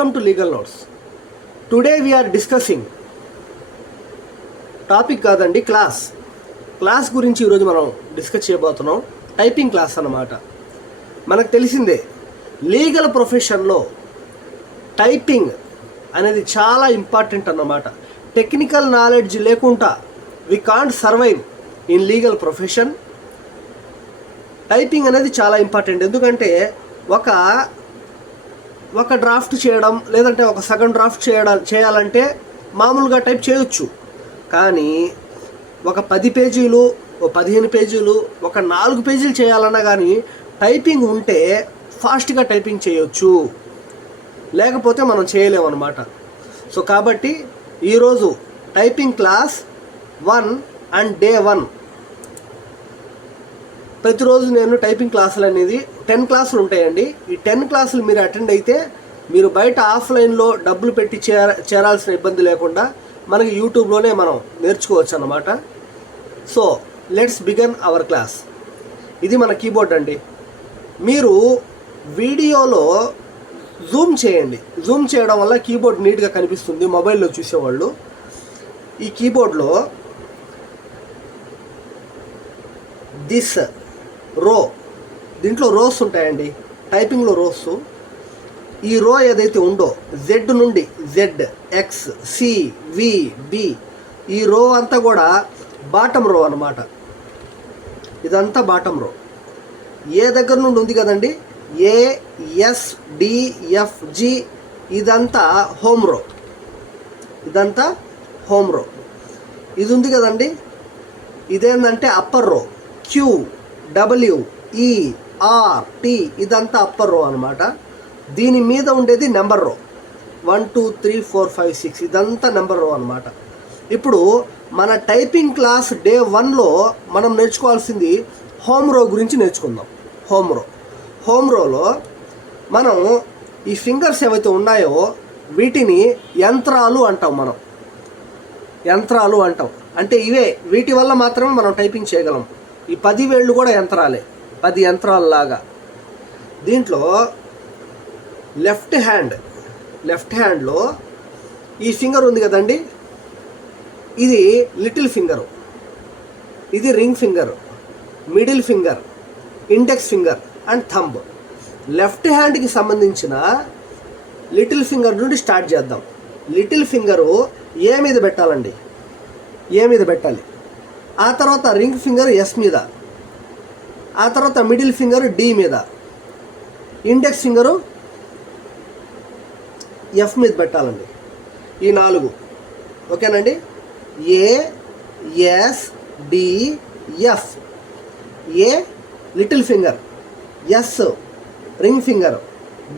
Welcome to Legal Notes. Today we are discussing topic కాదండి, class గురించి ఈరోజు మనం డిస్కస్ చేయబోతున్నాం. టైపింగ్ క్లాస్ అన్నమాట. మనకు తెలిసిందే లీగల్ ప్రొఫెషన్లో టైపింగ్ అనేది చాలా ఇంపార్టెంట్ అన్నమాట. టెక్నికల్ నాలెడ్జ్ లేకుండా we can't survive in legal profession. Typing అనేది చాలా ఇంపార్టెంట్. ఎందుకంటే ఒక డ్రాఫ్ట్ చేయడం లేదంటే ఒక సగం డ్రాఫ్ట్ చేయాలంటే మామూలుగా టైప్ చేయొచ్చు. కానీ ఒక 10 పేజీలు, 15 పేజీలు, ఒక 4 పేజీలు చేయాలన్నా కానీ టైపింగ్ ఉంటే ఫాస్ట్గా టైపింగ్ చేయొచ్చు, లేకపోతే మనం చేయలేమన్నమాట. సో కాబట్టి ఈరోజు టైపింగ్ క్లాస్ 1 అండ్ డే 1. ప్రతిరోజు నేను టైపింగ్ క్లాసులు అనేది 10 క్లాసులు ఉంటాయండి. ఈ 10 క్లాసులు మీరు అటెండ్ అయితే మీరు బయట ఆఫ్లైన్లో డబ్బులు పెట్టి చేరాల్సిన ఇబ్బంది లేకుండా మనకి యూట్యూబ్లోనే మనం నేర్చుకోవచ్చు అన్నమాట. So let's begin our class. ఇది మన కీబోర్డ్ అండి. మీరు వీడియోలో జూమ్ చేయండి. జూమ్ చేయడం వల్ల కీబోర్డ్ నీట్గా కనిపిస్తుంది మొబైల్లో చూసేవాళ్ళు. ఈ కీబోర్డ్లో దిస్ రో, దీంట్లో రోస్ ఉంటాయండి. టైపింగ్లో రోస్. ఈ రో ఏదైతే ఉందో జెడ్ నుండి జెడ్, ఎక్స్, సి, వి, బి, ఈ రో అంతా కూడా బాటమ్ రో అన్నమాట. ఇదంతా బాటమ్ రో. ఏ దగ్గర నుండి ఉంది కదండి, ఏ, ఎస్, డి, ఎఫ్, జి, ఇదంతా హోమ్ రో. ఇదంతా హోమ్ రో. ఇది ఉంది కదండి, ఇదేంటంటే అప్పర్ రో. క్యూ, డబ్ల్యూ, ఈ, ఆర్, టి, ఇదంతా అప్పర్ రో అనమాట. దీని మీద ఉండేది నెంబర్ రో. 1 2 3 4 5 6, ఇదంతా నెంబర్ రో అనమాట. ఇప్పుడు మన టైపింగ్ క్లాస్ డే 1లో మనం నేర్చుకోవాల్సింది హోమ్ రో గురించి నేర్చుకుందాం. హోమ్ రోలో మనం ఈ ఫింగర్స్ ఏవైతే ఉన్నాయో వీటిని యంత్రాలు అంటాం. యంత్రాలు అంటాం. అంటే ఇవే, వీటి వల్ల మాత్రమే మనం టైపింగ్ చేయగలం. ఈ 10 వేళ్ళు కూడా యంత్రాలే, 10 యంత్రాలలాగా. దీంట్లో లెఫ్ట్ హ్యాండ్లో ఈ ఫింగర్ ఉంది కదండి, ఇది లిటిల్ ఫింగరు, ఇది ring finger, middle finger, index finger and thumb. Left హ్యాండ్కి సంబంధించిన లిటిల్ ఫింగర్ నుండి స్టార్ట్ చేద్దాం. లిటిల్ ఫింగరు ఏ మీద పెట్టాలండి, ఏ మీద పెట్టాలి. ఆ తర్వాత రింగ్ ఫింగర్ ఎస్ మీద, ఆ తర్వాత మిడిల్ ఫింగర్ డి మీద, ఇండెక్స్ ఫింగరు ఎఫ్ మీద పెట్టాలండి. ఈ 4 ఓకేనండి. A, S, D, F. A little finger, S ring finger,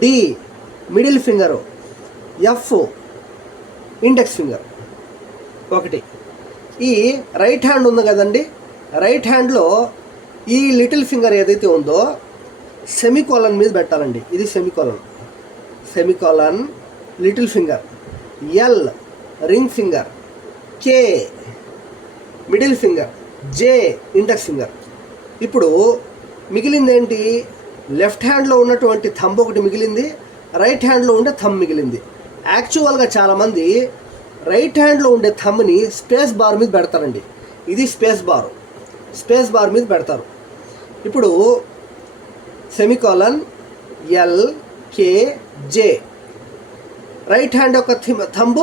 D middle finger, F index finger. 1. ఈ రైట్ హ్యాండ్ ఉంది కదండి, రైట్ హ్యాండ్లో ఈ లిటిల్ ఫింగర్ ఏదైతే ఉందో సెమికోలన్ మీద పెట్టాలండి. ఇది semicolon little finger, L ring finger, K middle finger, J index finger. ఇప్పుడు మిగిలింది ఏంటి, లెఫ్ట్ హ్యాండ్లో ఉన్నటువంటి థంబ్ ఒకటి మిగిలింది, రైట్ హ్యాండ్లో ఉండే థంబ్ మిగిలింది. యాక్చువల్గా చాలామంది రైట్ హ్యాండ్లో ఉండే థంబ్ని స్పేస్ బార్ మీద పెడతారండి. ఇది స్పేస్ బార్ మీద పెడతారు. ఇప్పుడు semicolon L, K, J, right hand యొక్క థంబ్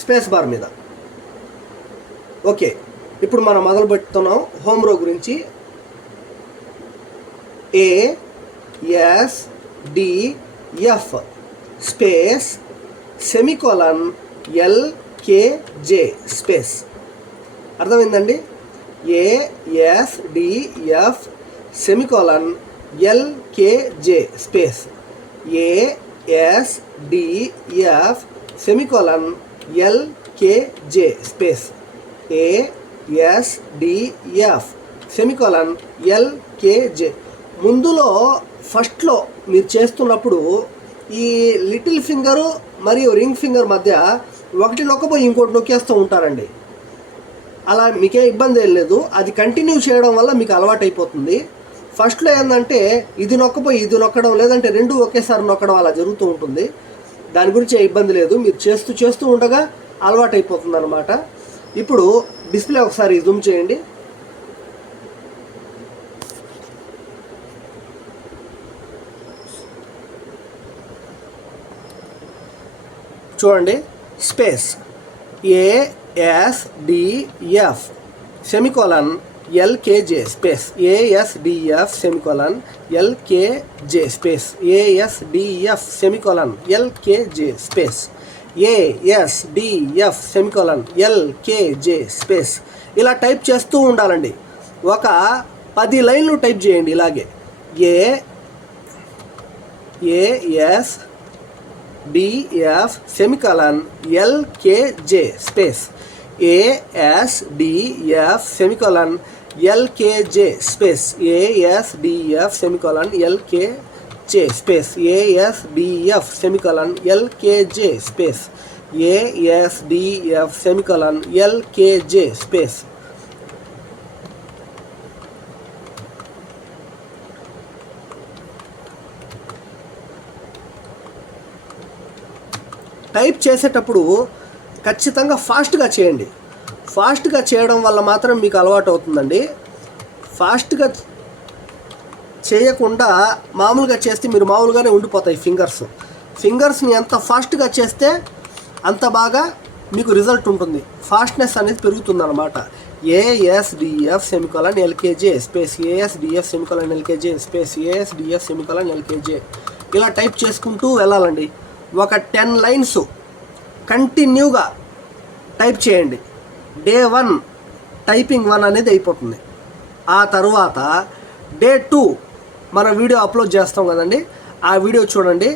స్పేస్ బార్ మీద. ఓకే, ఇప్పుడు మనం మొదలు పెడుతున్నాం హోమ్ రో గురించి. A, S, D, F space semicolon L, K, J space. అర్థమైందండి. A, S, D, F semicolon L, K, J space. A, S, D, F semicolon L, K, J space. A, S, D, F semicolon L, K, J. ముందులో ఫస్ట్లో మీరు చేస్తున్నప్పుడు ఈ little finger మరియు ring finger మధ్య ఒకటి నొక్కపోయి ఇంకోటి నొక్కేస్తూ ఉంటారండి. అలా మీకే ఇబ్బంది ఏం లేదు. అది కంటిన్యూ చేయడం వల్ల మీకు అలవాటు అయిపోతుంది. ఫస్ట్లో ఏంటంటే ఇది నొక్కపోయి ఇది నొక్కడం, లేదంటే రెండు ఒకేసారి నొక్కడం అలా జరుగుతూ ఉంటుంది. దాని గురించి ఇబ్బంది లేదు, మీరు చేస్తూ ఉండగా అలవాటు అయిపోతుంది అనమాట. ఇప్పుడు డిస్ప్లే ఒకసారి జూమ్ చేయండి. చూడండి, space ASDF semicolon LKJ space ASDF semicolon LKJ space ASDF semicolon LKJ space ASDF semicolon LKJ space. ఇలా టైప్ చేస్తూ ఉండాలండి. ఒక 10 లైన్లు టైప్ చేయండి ఇలాగే. ASDF semicolon LKJ space ASDF semicolon LKJ space ASDF semicolon LKJ space ASDF semicolon LKJ space ASDF semicolon LKJ space. Type చేసేటప్పుడు ఖచ్చితంగా ఫాస్ట్గా చేయండి. ఫాస్ట్గా చేయడం వల్ల మాత్రం మీకు అలవాటు అవుతుందండి. ఫాస్ట్గా చేయకుండా మామూలుగా చేస్తే మీరు మామూలుగానే ఉండిపోతాయి ఫింగర్స్ని ఎంత ఫాస్ట్గా చేస్తే అంత బాగా మీకు రిజల్ట్ ఉంటుంది, ఫాస్ట్నెస్ అనేది పెరుగుతుంది అనమాట. ASDF semicolon LKJ space ASDF semicolon LKJ space ASDF semicolon LKJ ఇలా టైప్ చేసుకుంటూ వెళ్ళాలండి. ఒక 10 లైన్స్ కంటిన్యూగా టైప్ చేయండి. డే 1 టైపింగ్ 1 అనేది అయిపోతుంది. ఆ తర్వాత డే 2 మన వీడియో అప్లోడ్ చేస్తాం కదండి, ఆ వీడియో చూడండి.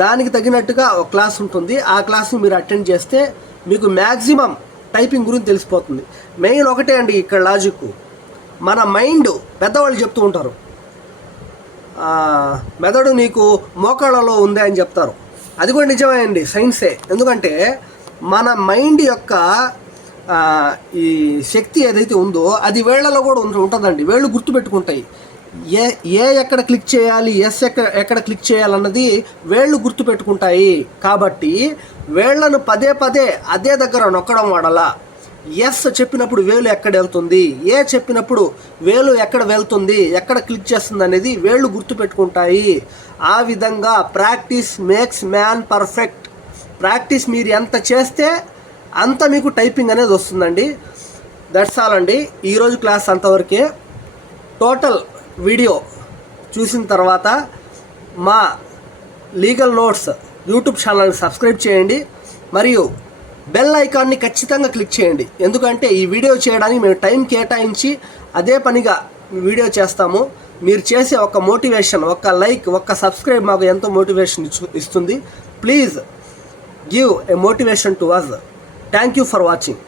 దానికి తగినట్టుగా ఒక క్లాస్ ఉంటుంది. ఆ క్లాస్ని మీరు అటెండ్ చేస్తే మీకు మ్యాక్సిమం టైపింగ్ గురించి తెలిసిపోతుంది. మెయిన్ ఒకటే అండి ఇక్కడ లాజిక్, మన మైండ్ పెద్దవాళ్ళు చెప్తూ ఉంటారు, మెదడు నీకు మోకాళ్ళలో ఉంది అని చెప్తారు. అది కూడా నిజమే అండి, సైన్సే. ఎందుకంటే మన మైండ్ యొక్క ఈ శక్తి ఏదైతే ఉందో అది వేళ్లలో కూడా ఉంటుందండి. వేళ్ళు గుర్తుపెట్టుకుంటాయి. ఎక్కడ క్లిక్ చేయాలి, ఎక్కడ క్లిక్ చేయాలన్నది వేళ్ళు గుర్తుపెట్టుకుంటాయి. కాబట్టి వేళ్లను పదే అదే దగ్గర నొక్కడం వాడలా. ఎస్ చెప్పినప్పుడు వేలు ఎక్కడ వెళ్తుంది, ఏ చెప్పినప్పుడు వేలు ఎక్కడ వెళ్తుంది, ఎక్కడ క్లిక్ చేస్తుంది అనేది వేళ్ళు గుర్తుపెట్టుకుంటాయి. ఆ విధంగా practice makes man perfect. Practice మీరు ఎంత చేస్తే అంత మీకు టైపింగ్ అనేది వస్తుందండి. దట్స్ ఆల్ అండి. ఈరోజు క్లాస్ అంతవరకే. టోటల్ వీడియో చూసిన తర్వాత మా లీగల్ నోట్స్ యూట్యూబ్ ఛానల్ని సబ్స్క్రైబ్ చేయండి, మరియు బెల్ ఐకాన్ని ఖచ్చితంగా క్లిక్ చేయండి. ఎందుకంటే ఈ వీడియో చేయడానికి మేము టైం కేటాయించి అదే పనిగా వీడియో చేస్తాము. మీరు చేసే ఒక మోటివేషన్, ఒక లైక్, ఒక సబ్స్క్రైబ్ మాకు ఎంతో మోటివేషన్ ఇస్తుంది. Please give a motivation to us. Thank you for watching.